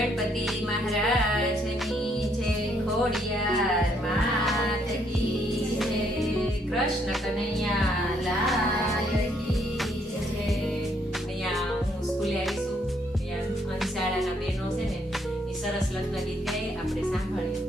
ગણપતિ મહારાજની જય, ખોડિયાર માત કી જય, કૃષ્ણ કનૈયા લાલ કી જય. અહીંયા હું સ્કૂલે આવીશું અહીંયા અંશાળાના બહેનો છે ને, એ સરસ લગ્ન ગીત ગાય, આપણે સાંભળીએ.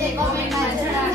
they go in